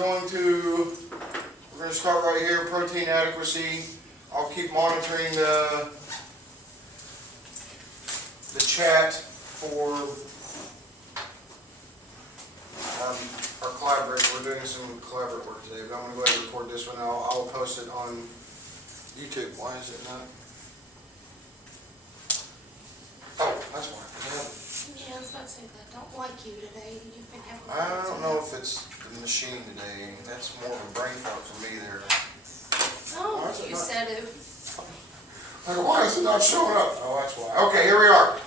going to start right here, protein adequacy. I'll keep monitoring the chat for our collaborators. We're doing some collaborative work today, but I'm going to go ahead and record this one. I'll post it on YouTube. Why is it not? Oh, that's why. Yeah, I was about to say that. Don't like you today. You've been having. I don't know if it's the machine today. That's more of a brain fart for me there. Oh, you said it. Like, why is it not showing up? Oh, that's why. Okay, here we are.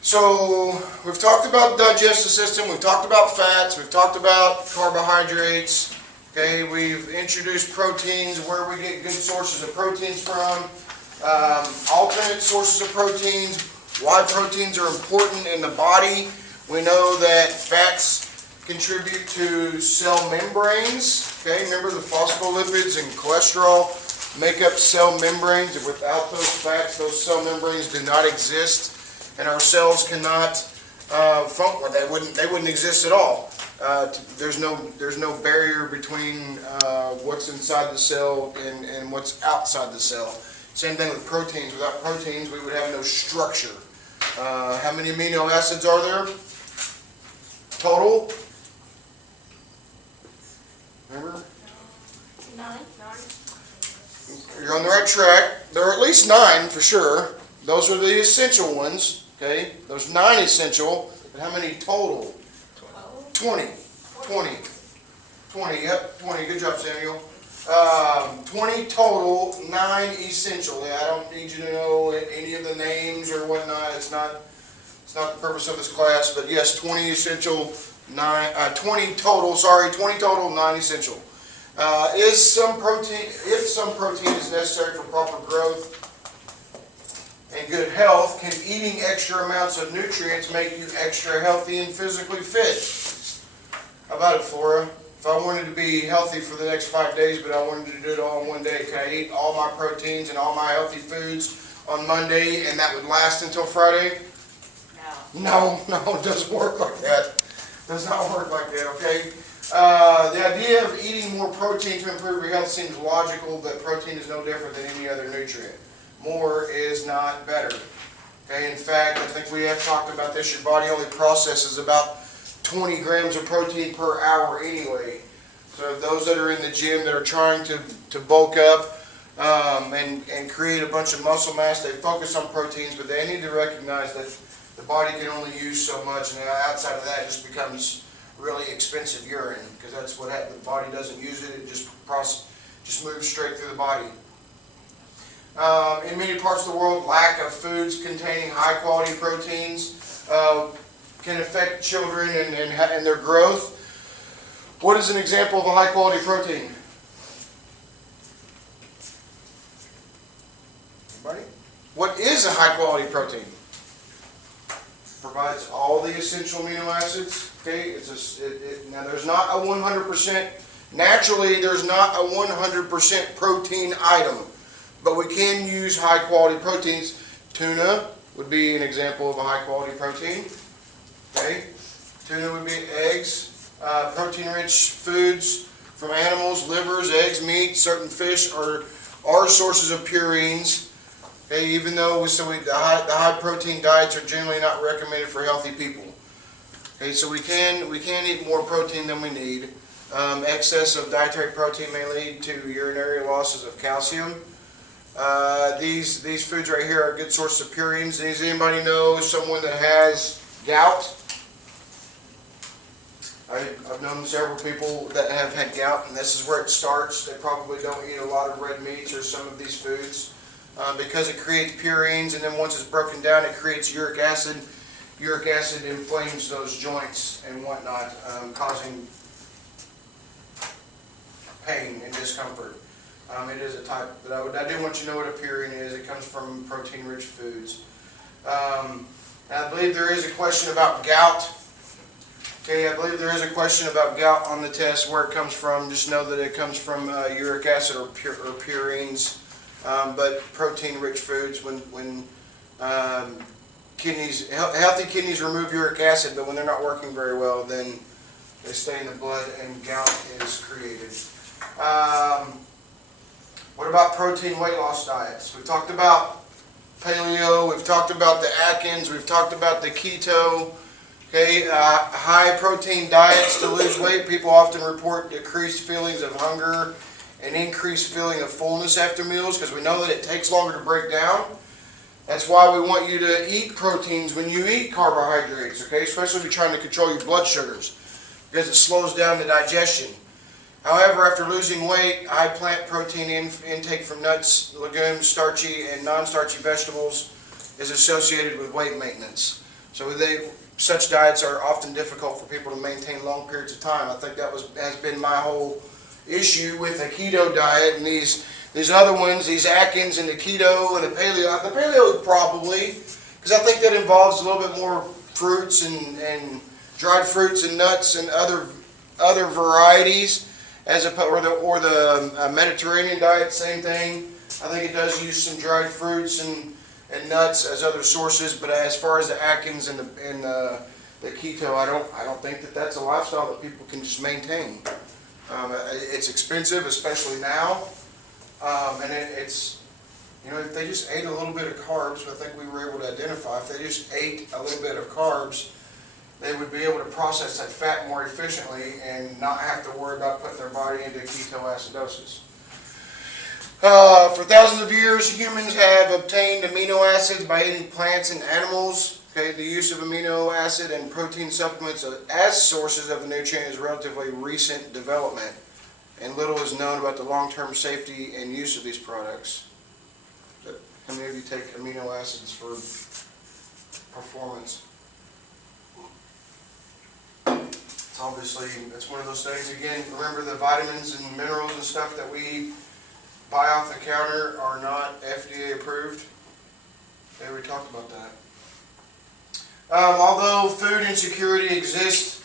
So, we've talked about digestive system, we've talked about fats, we've talked about carbohydrates. Okay, we've introduced proteins, where we get good sources of proteins from, alternate sources of proteins, why proteins are important in the body. We know that fats contribute to cell membranes. Okay, remember the phospholipids and cholesterol make up cell membranes. And without those fats, those cell membranes do not exist, and our cells cannot function. They wouldn't exist at all. There's no barrier between what's inside the cell and what's outside the cell. Same thing with proteins. Without proteins, we would have no structure. How many amino acids are there total? Remember? 9. You're on the right track. There are at least 9 for sure. Those are the essential ones. Okay, those 9 essential. But how many total? 20. 20. Yep, 20. Good job, Samuel. 20 total, 9 essential. Yeah, I don't need you to know any of the names or whatnot. It's not the purpose of this class. But yes, 20 essential, 20 total. Sorry, 20 total, 9 essential. If some protein is necessary for proper growth and good health, can eating extra amounts of nutrients make you extra healthy and physically fit? How about it, Flora? If I wanted to be healthy for the next 5 days, but I wanted to do it all in one day, can I eat all my proteins and all my healthy foods on Monday and that would last until Friday? No, it doesn't work like that. It does not work like that, okay? The idea of eating more protein to improve your health seems logical, but protein is no different than any other nutrient. More is not better. Okay, in fact, I think we have talked about this. Your body only processes about 20 grams of protein per hour anyway. So those that are in the gym that are trying to bulk up and create a bunch of muscle mass, they focus on proteins, but they need to recognize that the body can only use so much, and outside of that it just becomes really expensive urine, because that's what happens. The body doesn't use it, it just moves straight through the body. In many parts of the world, lack of foods containing high quality proteins can affect children and their growth. What is an example of a high quality protein? Anybody? What is a high quality protein? Provides all the essential amino acids. Okay, now there's not a 100%. Naturally, there's not a 100% protein item, but we can use high quality proteins. Tuna would be an example of a high quality protein. Okay, tuna would be eggs, protein-rich foods from animals, livers, eggs, meat. Certain fish are sources of purines. Okay, even though the high protein diets are generally not recommended for healthy people. Okay, so we can eat more protein than we need. Excess of dietary protein may lead to urinary losses of calcium. These foods right here are good sources of purines. Does anybody know someone that has gout? I've known several people that have had gout, and this is where it starts. They probably don't eat a lot of red meats or some of these foods because it creates purines, and then once it's broken down, it creates uric acid. Uric acid inflames those joints and whatnot, causing pain and discomfort. It is a type, but I do want you to know what a purine is. It comes from protein-rich foods. I believe there is a question about gout. Okay, I believe there is a question about gout on the test, where it comes from. Just know that it comes from uric acid or purines. But protein-rich foods, when healthy kidneys remove uric acid, but when they're not working very well, then they stay in the blood and gout is created. What about protein weight loss diets? We talked about paleo, we've talked about the Atkins, we've talked about the keto. Okay, high protein diets to lose weight. People often report decreased feelings of hunger and increased feeling of fullness after meals because we know that it takes longer to break down. That's why we want you to eat proteins when you eat carbohydrates, okay? Especially if you're trying to control your blood sugars because it slows down the digestion. However, after losing weight, high plant protein intake from nuts, legumes, starchy and non-starchy vegetables is associated with weight maintenance. So such diets are often difficult for people to maintain long periods of time. I think that has been my whole issue with the keto diet and these other ones, these Atkins and the keto and the paleo. The paleo probably, because I think that involves a little bit more fruits and dried fruits and nuts and other varieties, or the Mediterranean diet, same thing. I think it does use some dried fruits and nuts as other sources, but as far as the Atkins and the keto, I don't think that that's a lifestyle that people can just maintain. It's expensive, especially now, and it's, you know, if they just ate a little bit of carbs, I think we were able to identify, if they just ate a little bit of carbs, they would be able to process that fat more efficiently and not have to worry about putting their body into ketoacidosis. For thousands of years, humans have obtained amino acids by eating plants and animals. Okay, the use of amino acid and protein supplements as sources of the nutrient is relatively recent development, and little is known about the long-term safety and use of these products. How many of you take amino acids for performance? It's one of those things. Again, remember the vitamins and minerals and stuff that we buy off the counter are not FDA approved. Okay, we talked about that. Although food insecurity exists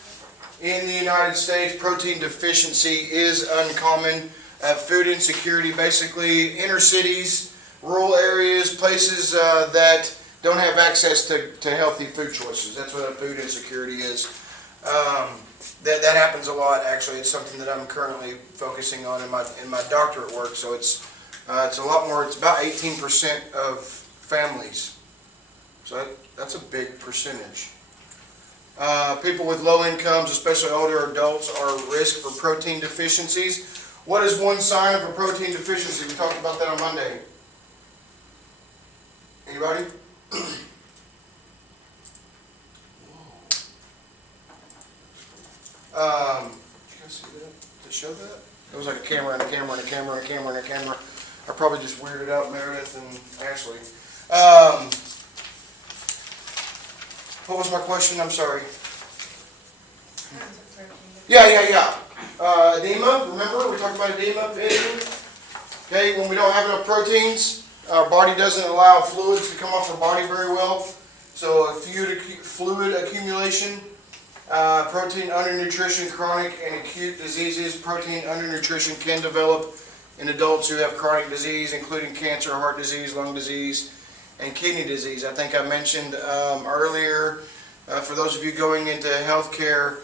in the United States, protein deficiency is uncommon. Food insecurity, basically inner cities, rural areas, places that don't have access to healthy food choices. That's what a food insecurity is. That happens a lot, actually. It's something that I'm currently focusing on in my doctorate work. So it's a lot more. It's about 18% of families. So that's a big percentage. People with low incomes, especially older adults, are at risk for protein deficiencies. What is one sign of a protein deficiency? We talked about that on Monday. Anybody? Did you guys see that? Did it show that? It was like a camera and a camera and a camera and a camera and a camera. I probably just weirded out Meredith and Ashley. What was my question? I'm sorry. Yeah. Edema, remember? We talked about edema, pain. Okay, when we don't have enough proteins, our body doesn't allow fluids to come off our body very well. So fluid accumulation, protein undernutrition, chronic and acute diseases. Protein undernutrition can develop in adults who have chronic disease, including cancer, heart disease, lung disease, and kidney disease. I think I mentioned earlier, for those of you going into healthcare,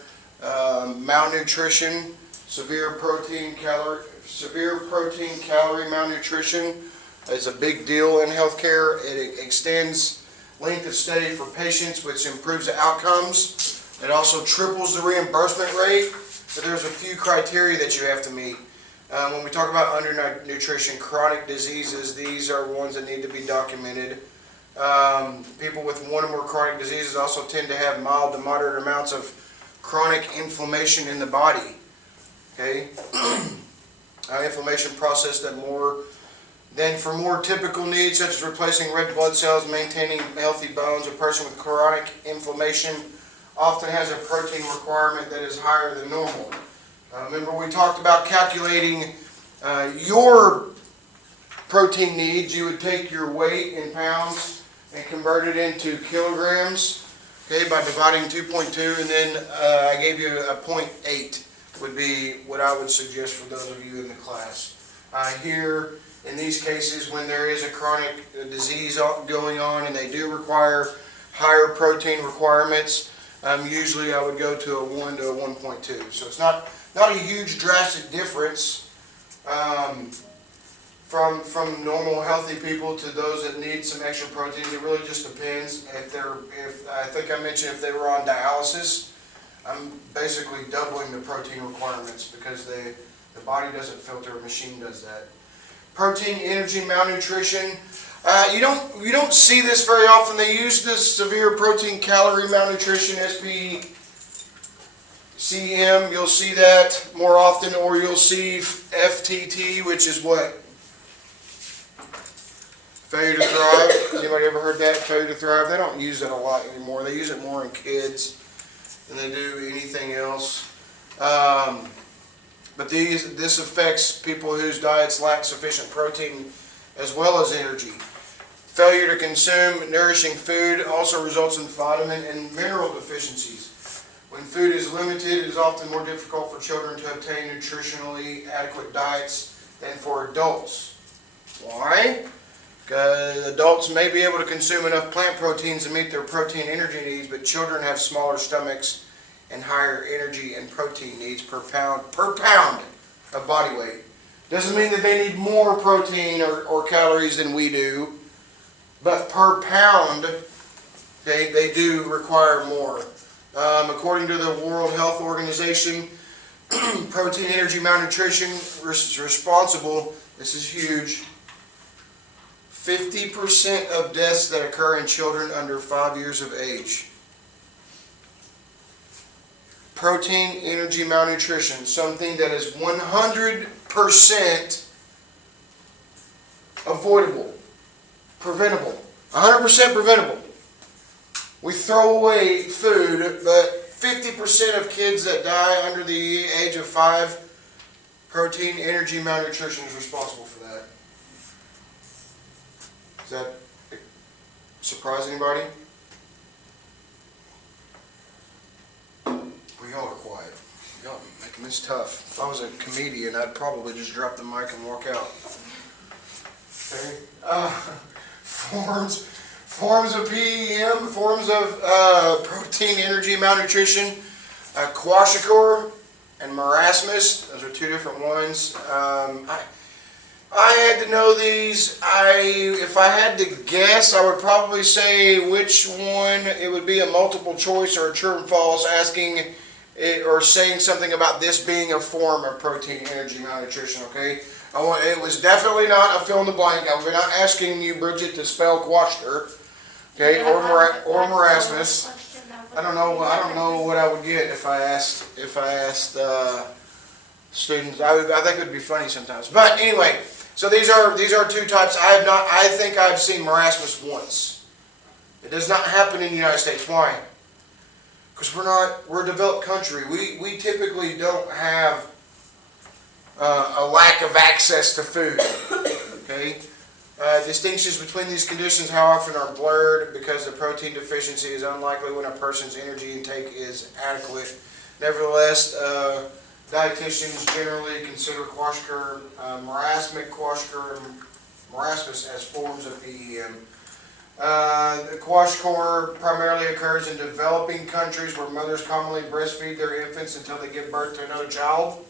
malnutrition, severe protein calorie malnutrition is a big deal in healthcare. It extends length of stay for patients, which improves the outcomes. It also triples the reimbursement rate. So there's a few criteria that you have to meet. When we talk about undernutrition, chronic diseases, these are ones that need to be documented. People with one or more chronic diseases also tend to have mild to moderate amounts of chronic inflammation in the body. Okay, inflammation process that for more typical needs such as replacing red blood cells, maintaining healthy bones. A person with chronic inflammation often has a protein requirement that is higher than normal. Remember we talked about calculating your protein needs. You would take your weight in pounds and convert it into kilograms, okay, by dividing 2.2, and then I gave you a 0.8 would be what I would suggest for those of you in the class. Here, in these cases, when there is a chronic disease going on and they do require higher protein requirements, Usually I would go to a 1 to a 1.2. So it's not a huge drastic difference from normal healthy people to those that need some extra protein. It really just depends. If I think I mentioned if they were on dialysis, I'm basically doubling the protein requirements because the body doesn't filter, a machine does that. Protein, energy, malnutrition. You don't see this very often. They use this severe protein calorie malnutrition, SPCM. You'll see that more often, or you'll see FTT, which is what? Failure to thrive. Has anybody ever heard that? Failure to thrive. They don't use that a lot anymore. They use it more in kids than they do anything else. But this affects people whose diets lack sufficient protein as well as energy. Failure to consume nourishing food also results in vitamin and mineral deficiencies. When food is limited, it is often more difficult for children to obtain nutritionally adequate diets than for adults. Why? Because adults may be able to consume enough plant proteins to meet their protein energy needs, but children have smaller stomachs and higher energy and protein needs per pound of body weight. Doesn't mean that they need more protein or calories than we do, but per pound they do require more. According to the World Health Organization, protein, energy, malnutrition is responsible, this is huge, 50% of deaths that occur in children under 5 years of age. Protein, energy, malnutrition, something that is 100% avoidable, preventable, 100% preventable. We throw away food, but 50% of kids that die under the age of 5, protein, energy, malnutrition is responsible for that. Does that surprise anybody? Y'all are quiet. Y'all are making this tough. If I was a comedian, I'd probably just drop the mic and walk out. Okay. Forms of PEM, forms of protein, energy, malnutrition, kwashiorkor and marasmus. Those are two different ones. I had to know these. If I had to guess, I would probably say which one. It would be a multiple choice or a true and false, asking or saying something about this being a form of protein, energy, malnutrition, okay? It was definitely not a fill in the blank. I'm not asking you, Bridget, to spell kwashiorkor, okay, or marasmus. I don't know what I would get if I asked students. I think it would be funny sometimes. But anyway, so these are two types. I think I've seen marasmus once. It does not happen in the United States. Why? Because we're a developed country. We typically don't have a lack of access to food. Okay? Distinctions between these conditions, how often, are blurred because the protein deficiency is unlikely when a person's energy intake is adequate. Nevertheless, dietitians generally consider kwashiorkor, marasmic kwashiorkor, and marasmus as forms of PEM. The kwashiorkor primarily occurs in developing countries where mothers commonly breastfeed their infants until they give birth to another child.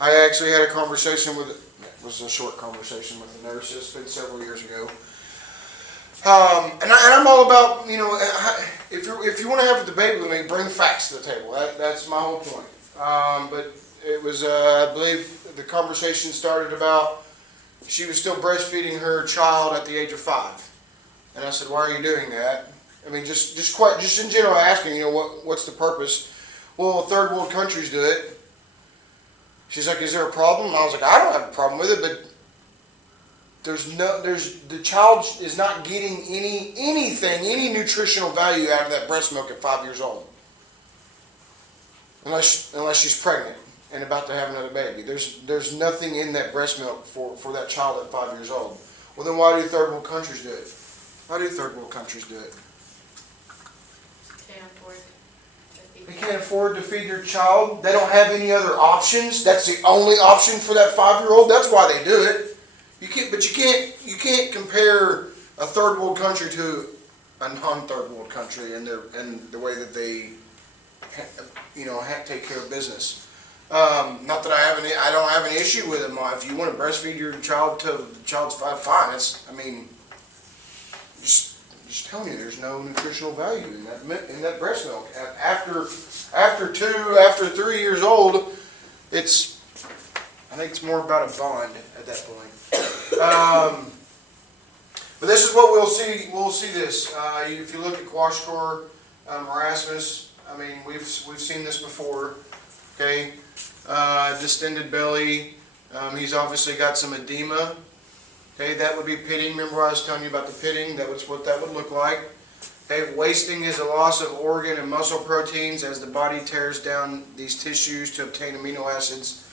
I actually had a conversation it was a short conversation with a nurse. It's been several years ago. And I'm all about, if you want to have a debate with me, bring facts to the table. That's my whole point. But it was, I believe, the conversation started about she was still breastfeeding her child at the age of 5, and I said, "Why are you doing that?" I mean, just in general, asking, what's the purpose? Well, third world countries do it. She's like, "Is there a problem?" And I was like, "I don't have a problem with it, but the child is not getting any nutritional value out of that breast milk at 5 years old, unless she's pregnant and about to have another baby. There's nothing in that breast milk for that child at 5 years old. Well, then why do third world countries do it? Why do third world countries do it? They can't afford to feed their child. They don't have any other options. That's the only option for that 5-year-old. That's why they do it. You can't compare a third world country to a non-third world country and the way that they, take care of business. Not that I don't have any issue with them. If you want to breastfeed your child till the child's fine. Just telling you, there's no nutritional value in that breast milk. After 3 years old, I think it's more about a bond at that point. But this is what we'll see. We'll see this. If you look at Kwashiorkor, marasmus, we've seen this before. Okay, distended belly. He's obviously got some edema. Okay, that would be pitting. Remember I was telling you about the pitting? That was what that would look like. Okay, wasting is a loss of organ and muscle proteins as the body tears down these tissues to obtain amino acids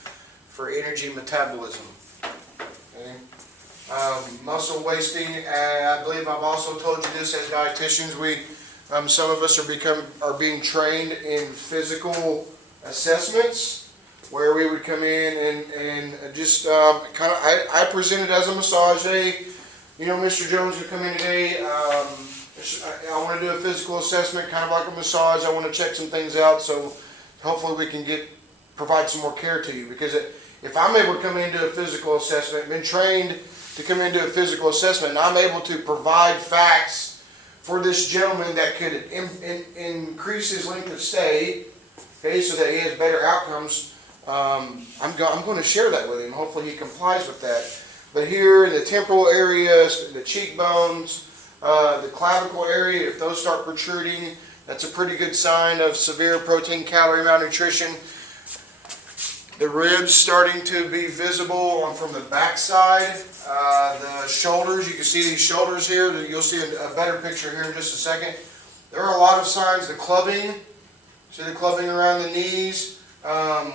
for energy metabolism. Okay. Muscle wasting, I believe I've also told you this as dietitians. Some of us are being trained in physical assessments where we would come in and just I present it as a massage. Hey, Mr. Jones would come in today. I want to do a physical assessment, kind of like a massage. I want to check some things out, so hopefully we can provide some more care to you. Because if I'm able to come into a physical assessment, been trained to come into a physical assessment, and I'm able to provide facts for this gentleman that could increase his length of stay, okay, so that he has better outcomes, I'm going to share that with him. Hopefully he complies with that. But here in the temporal areas, the cheekbones, the clavicle area, if those start protruding, that's a pretty good sign of severe protein calorie malnutrition. The ribs starting to be visible from the back side. The shoulders, you can see these shoulders here. You'll see a better picture here in just a second. There are a lot of signs. The clubbing, see the clubbing around the knees.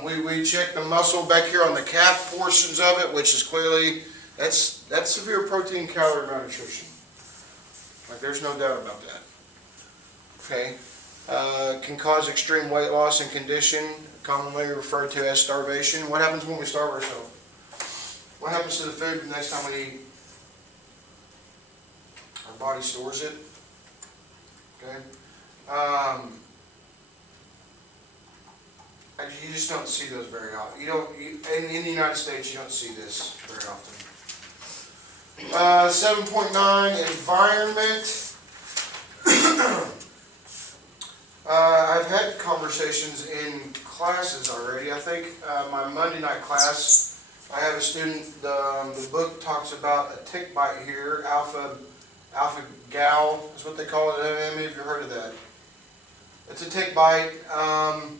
We check the muscle back here on the calf portions of it, which is clearly, that's severe protein calorie malnutrition. Like, there's no doubt about that. Okay. Can cause extreme weight loss and condition, commonly referred to as starvation. What happens when we starve ourselves? What happens to the food the next time we eat? Our body stores it. Okay. You just don't see those very often. In the United States, you don't see this very often. 7.9, environment. I've had conversations in classes already. I think my Monday night class, I have a student, the book talks about a tick bite here, alpha-gal is what they call it. How many of you heard of that? It's a tick bite. I'm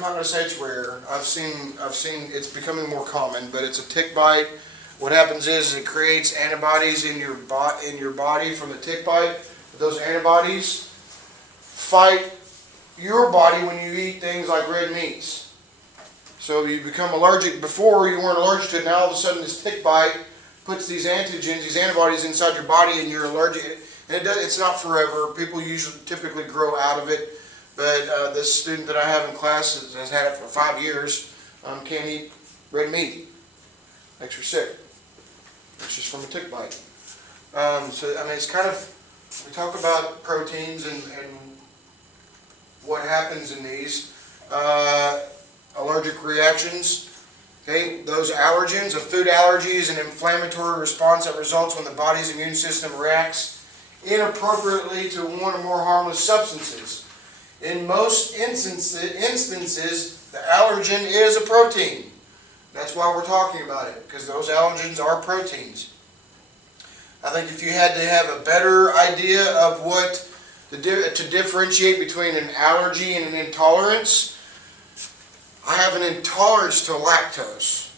not going to say it's rare. I've seen it's becoming more common, but it's a tick bite. What happens is it creates antibodies in your body from the tick bite. Those antibodies fight your body when you eat things like red meats. So you become allergic. Before you weren't allergic to it. Now all of a sudden this tick bite puts these antigens, these antibodies inside your body, and you're allergic. And it's not forever. People typically grow out of it. But this student that I have in class has had it for 5 years. Can't eat red meat. Makes her sick. It's just from a tick bite. It's kind of, we talk about proteins and what happens in these. Allergic reactions. Okay, those allergens, a food allergy is an inflammatory response that results when the body's immune system reacts inappropriately to one or more harmless substances. In most instances, the allergen is a protein. That's why we're talking about it, because those allergens are proteins. I think if you had to have a better idea of what to differentiate between an allergy and an intolerance, I have an intolerance to lactose,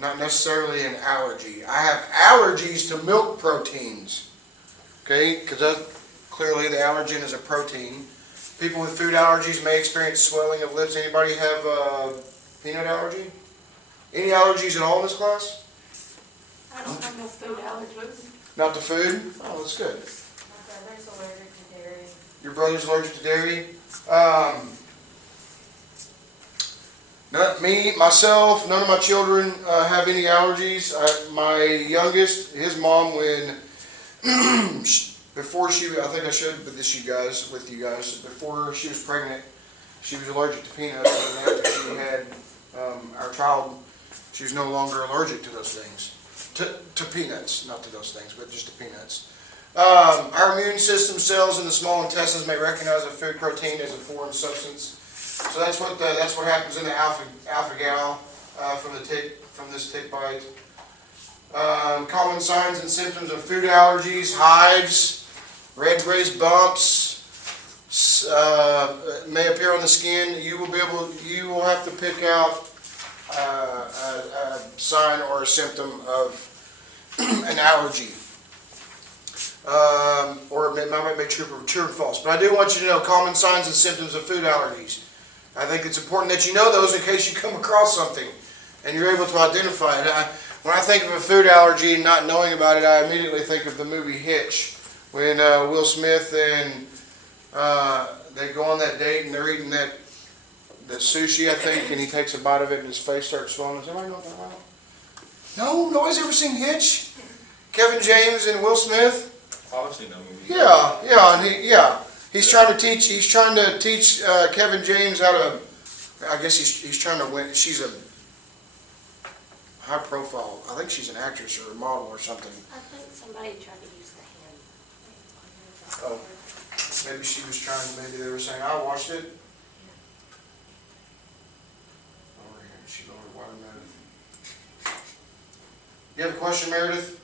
not necessarily an allergy. I have allergies to milk proteins, okay, because clearly the allergen is a protein. People with food allergies may experience swelling of lips. Anybody have a peanut allergy? Any allergies at all in this class? I don't have no food allergies. Not to food? Oh, that's good. My brother's allergic to dairy. Your brother's allergic to dairy? Myself, none of my children have any allergies. My youngest, his mom, when before I think I showed with you guys, before she was pregnant, she was allergic to peanuts, and after she had our child, she was no longer allergic to those things. To peanuts, not to those things, but just to peanuts. Our immune system cells in the small intestines may recognize a food protein as a foreign substance. So that's what happens in the alpha gal from this tick bite. Common signs and symptoms of food allergies: hives, red raised bumps may appear on the skin. You will have to pick out a sign or a symptom of an allergy. Or it might be true or false. But I do want you to know common signs and symptoms of food allergies. I think it's important that you know those in case you come across something and you're able to identify it. When I think of a food allergy and not knowing about it, I immediately think of the movie Hitch, when Will Smith and they go on that date and they're eating that sushi, I think, and he takes a bite of it and his face starts swelling. Does anybody know what I'm talking about? No? Nobody's ever seen Hitch? Kevin James and Will Smith? I've seen that movie. Yeah, he's trying to teach Kevin James how to, I guess he's trying to win. She's a high profile, I think she's an actress or a model or something. I think somebody tried to use the hand. Oh, maybe she was trying, maybe they were saying, I watched it. Over here, she lowered watermelon. You have a question, Meredith?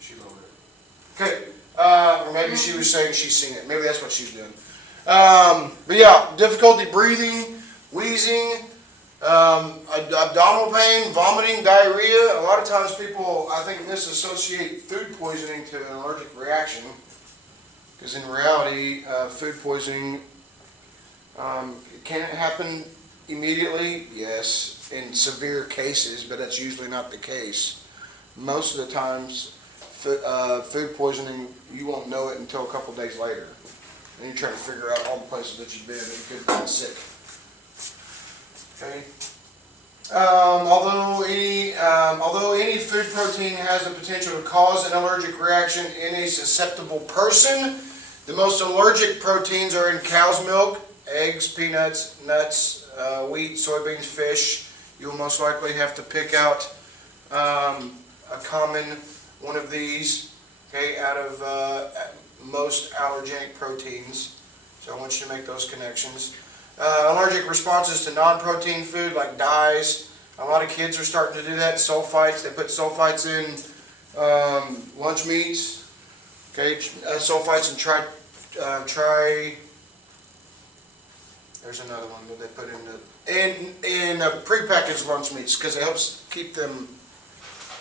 She lowered it. Okay, or maybe she was saying she's seen it. Maybe that's what she's doing. But yeah, difficulty breathing, wheezing, abdominal pain, vomiting, diarrhea. A lot of times people, I think, misassociate food poisoning to an allergic reaction. Because in reality, food poisoning, can it happen immediately? Yes, in severe cases, but that's usually not the case. Most of the times, food poisoning, you won't know it until a couple days later. And you're trying to figure out all the places that you've been that you could have been sick. Okay. Although any food protein has the potential to cause an allergic reaction in a susceptible person, the most allergic proteins are in cow's milk, eggs, peanuts, nuts, wheat, soybeans, fish. You'll most likely have to pick out a common one of these, okay, out of most allergenic proteins. So I want you to make those connections. Allergic responses to non-protein food like dyes. A lot of kids are starting to do that. Sulfites. They put sulfites in lunch meats. Okay, sulfites and try. There's another one that they put in prepackaged lunch meats because it helps keep them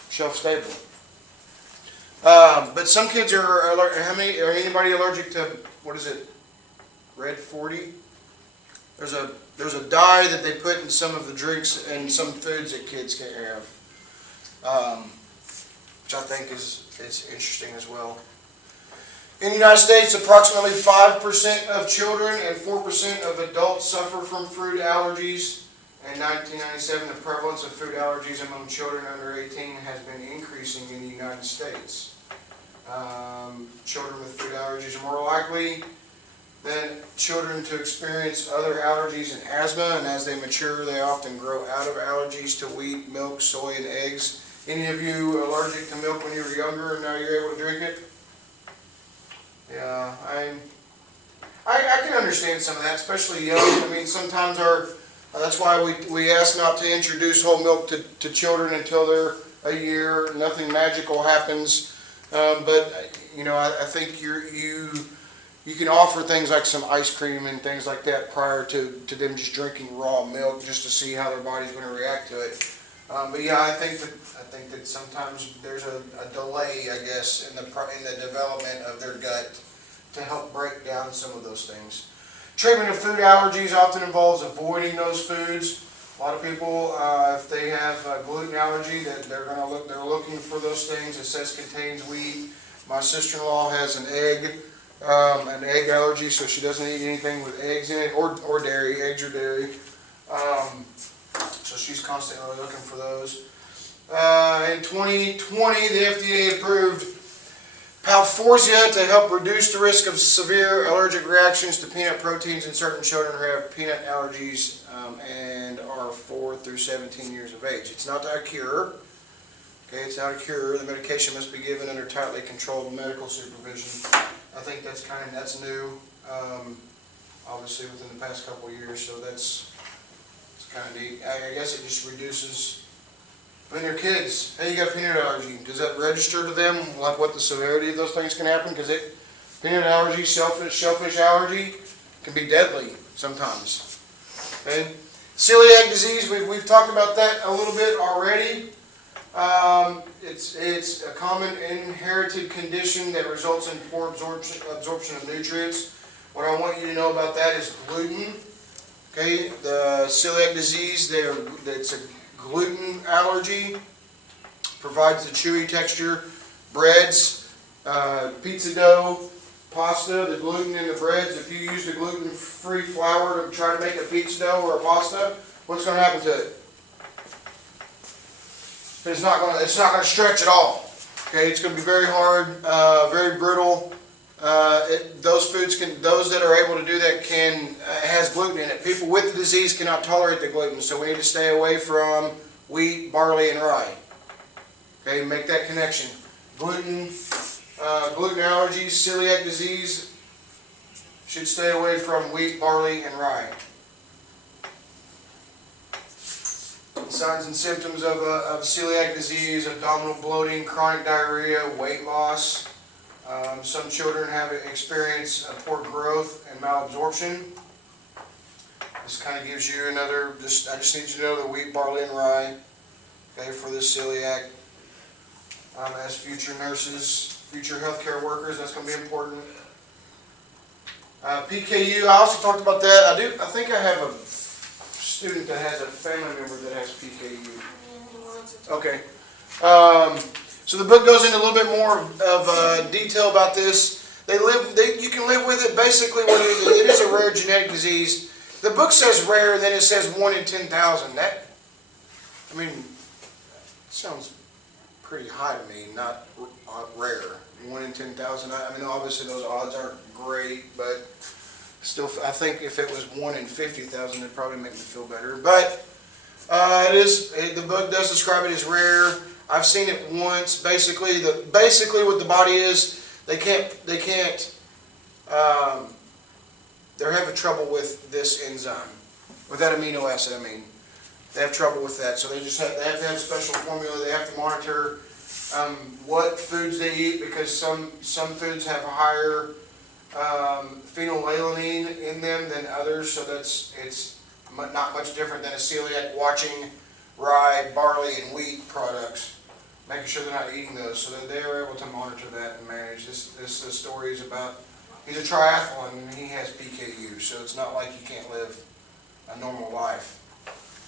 shelf stable. But some kids are allergic. Are anybody allergic to, what is it? Red 40? There's a dye that they put in some of the drinks and some foods that kids can't have, which I think is interesting as well. In the United States, approximately 5% of children and 4% of adults suffer from food allergies. In 1997, the prevalence of food allergies among children under 18 has been increasing in the United States. Children with food allergies are more likely than children to experience other allergies and asthma, and as they mature, they often grow out of allergies to wheat, milk, soy, and eggs. Any of you allergic to milk when you were younger and now you're able to drink it? Yeah, I can understand some of that, especially young. I mean, sometimes that's why we ask not to introduce whole milk to children until they're a year. Nothing magical happens, but you know, I think you can offer things like some ice cream and things like that prior to them just drinking raw milk, just to see how their body's going to react to it. But yeah, I think that sometimes there's a delay, I guess, in the development of their gut to help break down some of those things. Treatment of food allergies often involves avoiding those foods. A lot of people, if they have a gluten allergy, that they're looking for those things. It says contains wheat. My sister-in-law has an egg allergy, so she doesn't eat anything with eggs in it, or dairy, eggs or dairy. So she's constantly looking for those. In 2020, the FDA approved Palforzia to help reduce the risk of severe allergic reactions to peanut proteins in certain children who have peanut allergies and are 4 through 17 years of age. It's not a cure. Okay, it's not a cure. The medication must be given under tightly controlled medical supervision. I think that's new, obviously within the past couple of years. So it's kind of neat. I guess it just reduces. When they're kids, hey, you got a peanut allergy. Does that register to them, like what the severity of those things can happen? Because peanut allergy, shellfish allergy, can be deadly sometimes. Okay, celiac disease. We've talked about that a little bit already. It's a common inherited condition that results in poor absorption of nutrients. What I want you to know about that is gluten. Okay, the celiac disease. It's a gluten allergy, provides the chewy texture, breads, pizza dough, pasta, the gluten in the breads. If you use the gluten-free flour to try to make a pizza dough or a pasta, what's going to happen to it? It's not going to stretch at all. Okay, it's going to be very hard, very brittle. Those that are able to do that has gluten in it. People with the disease cannot tolerate the gluten, so we need to stay away from wheat, barley, and rye. Okay, make that connection. Gluten allergies, celiac disease, should stay away from wheat, barley, and rye. Signs and symptoms of celiac disease: abdominal bloating, chronic diarrhea, weight loss. Some children have experienced poor growth and malabsorption. This kind of gives you another, I just need you to know the wheat, barley, and rye, okay, for this celiac. As future nurses, future healthcare workers, that's going to be important. PKU, I also talked about that. I think I have a student that has a family member that has PKU. Okay. So the book goes into a little bit more of detail about this. You can live with it. Basically, what it is a rare genetic disease. The book says rare, and then it says 1 in 10,000. Sounds pretty high to me. Not rare. 1 in 10,000. Obviously those odds aren't great, but still, I think if it was 1 in 50,000, it'd probably make me feel better. But the book does describe it as rare. I've seen it once. Basically what the body is, they're having trouble with this enzyme, with that amino acid. They have trouble with that, so they have to have a special formula. They have to monitor what foods they eat, because some foods have higher phenylalanine in them than others. So it's not much different than a celiac watching rye, barley, and wheat products, making sure they're not eating those, so that they are able to monitor that and manage. This story is about, he's a triathlete and he has PKU, so it's not like he can't live a normal life.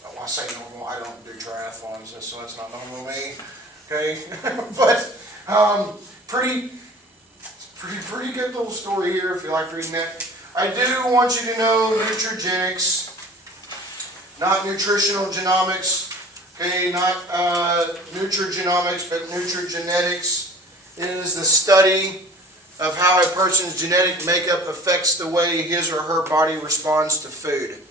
Well, I say normal, I don't do triathlons, so that's not normal to me, okay? But pretty good little story here if you like reading that. I do want you to know nutrigenics, not nutritional genomics. Okay, not nutrigenomics, but nutrigenetics. It is the study of how a person's genetic makeup affects the way his or her body responds to food.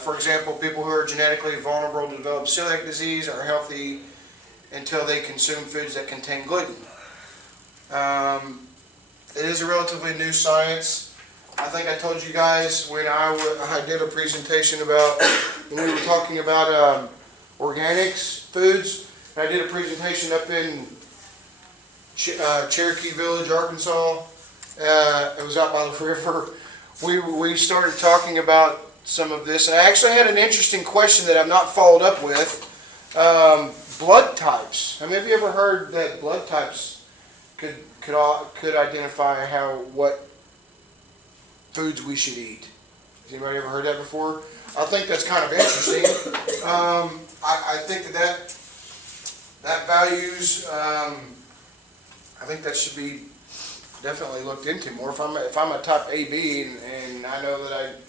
For example, people who are genetically vulnerable to develop celiac disease are healthy until they consume foods that contain gluten. It is a relatively new science. I think I told you guys when I did a presentation about, when we were talking about organics foods. I did a presentation up in Cherokee Village, Arkansas. It was out by the river. We started talking about some of this, and I actually had an interesting question that I've not followed up with. Blood types. Have you ever heard that blood types could identify what foods we should eat? Has anybody ever heard that before? I think that's kind of interesting. I think that values. I think that should be definitely looked into more. If I'm a type AB and I know that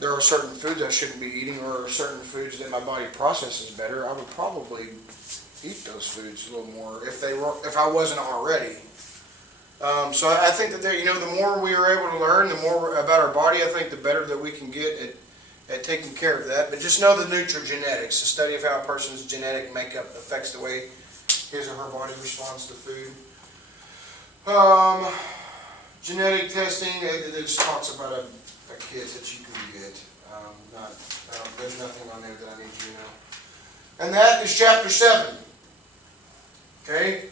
there are certain foods I shouldn't be eating, or certain foods that my body processes better, I would probably eat those foods a little more if I wasn't already. So I think that the more we are able to learn, the more about our body, I think the better that we can get at taking care of that. But just know the nutrigenetics, the study of how a person's genetic makeup affects the way his or her body responds to food. Genetic testing, it just talks about a kit that you can get. There's nothing on there that I need you to know. And that is chapter 7. Okay?